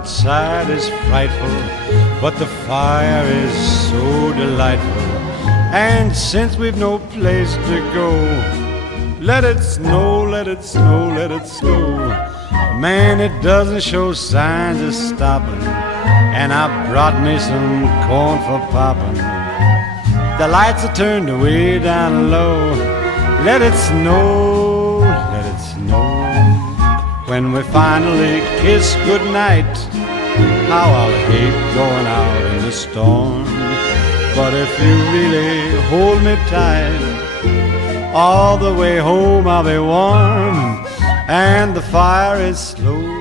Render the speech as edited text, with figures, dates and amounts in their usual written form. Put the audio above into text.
outside is frightful, but the fire is so delightful. And since we've no place to go, let it snow, let it snow, let it snow. Man, it doesn't show signs of stopping, and I brought me some corn for popping. The lights are turned way down low. Let it snow, let it snow. When we finally kiss goodnight, how I'll hate going out in the storm. But if you really hold me tight, all the way home I'll be warm, and the fire is slow